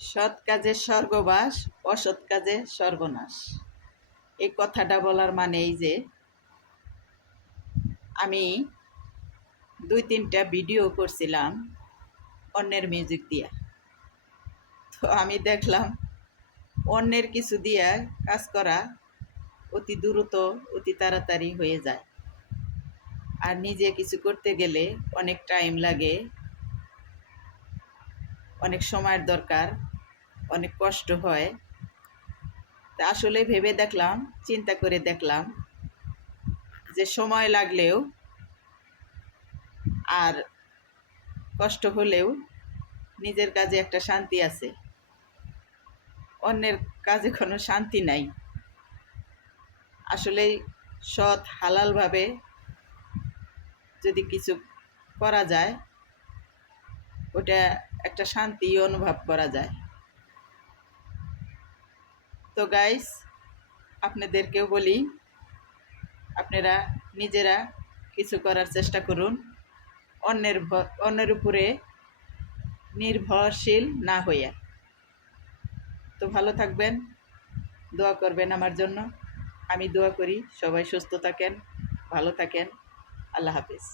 সৎ কাজে স্বর্গবাস, অসৎ কাজে সর্বনাশ। এই কথাটা বলার মানে এই যে আমি 2-3টা ভিডিও করছিলাম অন্যের মিউজিক দিয়া। তো আমি দেখলাম অন্যের কিছু দিয়া কাজ করা অতি দ্রুত, অতি তাড়াতাড়ি হয়ে যায়, আর নিজে কিছু করতে গেলে অনেক টাইম লাগে, অনেক সময়ের দরকার, অনেক কষ্ট হয়। তা আসলে ভেবে দেখলাম, চিন্তা করে দেখলাম যে সময় লাগলেও আর কষ্ট হলেও নিজের কাজে একটা শান্তি আছে, অন্যের কাজে কোনো শান্তি নাই। আসলেই সৎ হালালভাবে যদি কিছু করা যায়, ওটা একটা শান্তি অনুভব করা যায়। তো গাইস, আপনাদেরকেও বলি, আপনারা নিজেরা কিছু করার চেষ্টা করুন, অন্যের উপরে নির্ভরশীল না হইয়া। তো ভালো থাকবেন, দোয়া করবেন আমার জন্য। আমি দোয়া করি সবাই সুস্থ থাকেন, ভালো থাকেন। আল্লাহ হাফেজ।